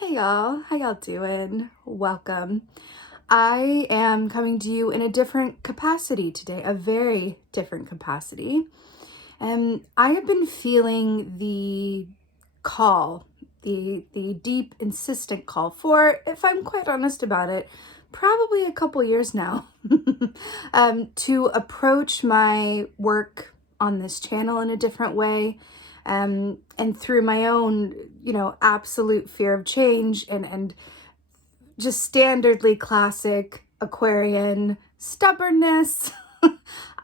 Hey y'all, how y'all doing? Welcome. I am coming to you in a different capacity today, a very different capacity. And I have been feeling the call, the deep, insistent call for, if I'm quite honest about it, probably a couple years now, to approach my work on this channel in a different way. And through my own, absolute fear of change and just standardly classic Aquarian stubbornness,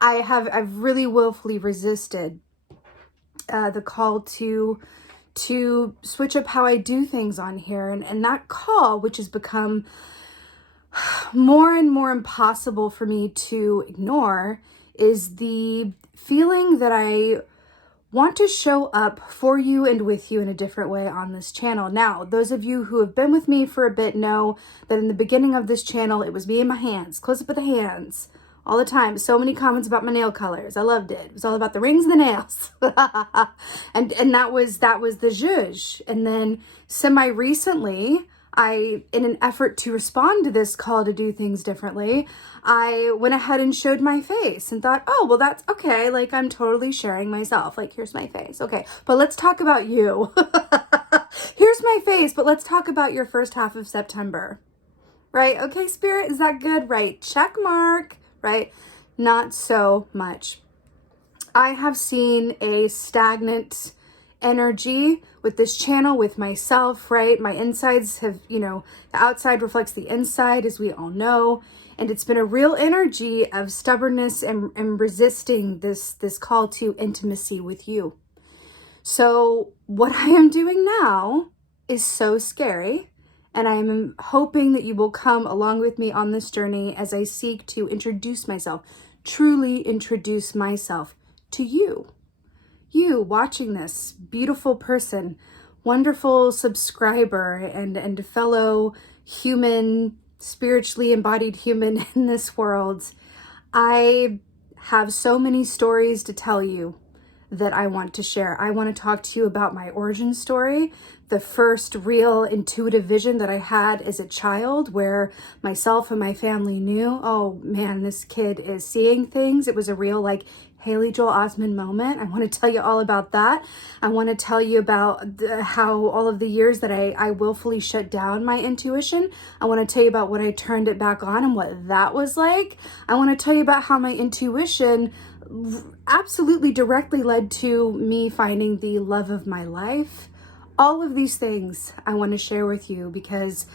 I've really willfully resisted the call to switch up how I do things on here, and that call, which has become more and more impossible for me to ignore, is the feeling that I want to show up for you and with you in a different way on this channel. Now, those of you who have been with me for a bit know that in the beginning of this channel, it was me and my hands, close up with the hands, all the time. So many comments about my nail colors. I loved it. It was all about the rings and the nails. and that was the zhuzh. And then semi-recently, in an effort to respond to this call to do things differently, I went ahead and showed my face and thought, oh, well, that's okay. Like, I'm totally sharing myself. Like, here's my face. Okay, but let's talk about you. Here's my face, but let's talk about your first half of September. Right? Okay, Spirit, is that good? Right. Check mark. Right? Not so much. I have seen a stagnant energy with this channel, with myself, right? My insides have, the outside reflects the inside, as we all know. And it's been a real energy of stubbornness and resisting this call to intimacy with you. So what I am doing now is so scary. And I'm hoping that you will come along with me on this journey as I seek to introduce myself, truly introduce myself to you. You watching this, beautiful person, wonderful subscriber and fellow human, spiritually embodied human in this world. I have so many stories to tell you that I want to share. I want to talk to you about my origin story, the first real intuitive vision that I had as a child, where myself and my family knew, oh man, this kid is seeing things. It was a real Haley Joel Osment moment. I want to tell you all about that. I want to tell you about how all of the years that I willfully shut down my intuition. I want to tell you about when I turned it back on and what that was like. I want to tell you about how my intuition absolutely directly led to me finding the love of my life. All of these things I want to share with you because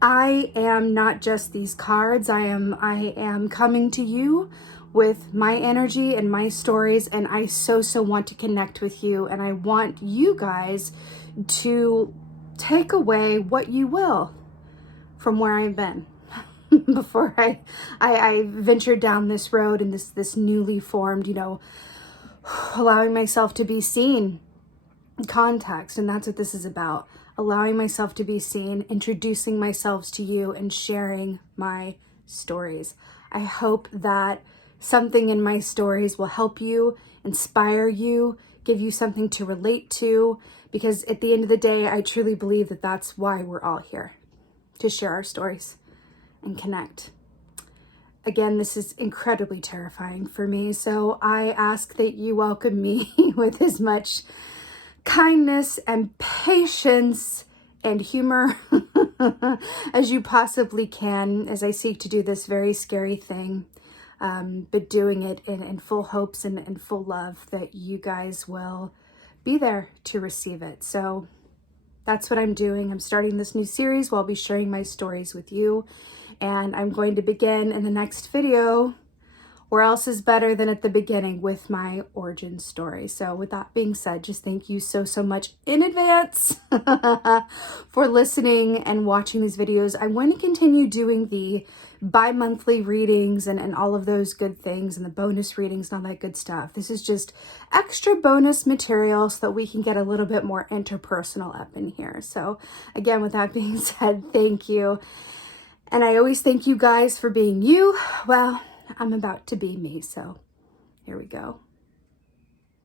I am not just these cards. I am coming to you with my energy and my stories, and I so want to connect with you, and I want you guys to take away what you will from where I've been before I ventured down this road and this newly formed, allowing myself to be seen context. And that's what this is about, allowing myself to be seen, introducing myself to you, and sharing my stories. I hope that something in my stories will help you, inspire you, give you something to relate to, because at the end of the day, I truly believe that that's why we're all here, to share our stories and connect. Again, this is incredibly terrifying for me, so I ask that you welcome me with as much kindness and patience and humor as you possibly can as I seek to do this very scary thing, but doing it in full hopes and full love that you guys will be there to receive it. So that's what I'm doing. I'm starting this new series where I'll be sharing my stories with you, and I'm going to begin in the next video, where else is better than at the beginning, with my origin story. So with that being said, just thank you so much in advance for listening and watching these videos. I'm going to continue doing the bi-monthly readings and all of those good things, and the bonus readings and all that good stuff. This is just extra bonus material so that we can get a little bit more interpersonal up in here. So again, with that being said, thank you. And I always thank you guys for being you. Well, I'm about to be me, so here we go.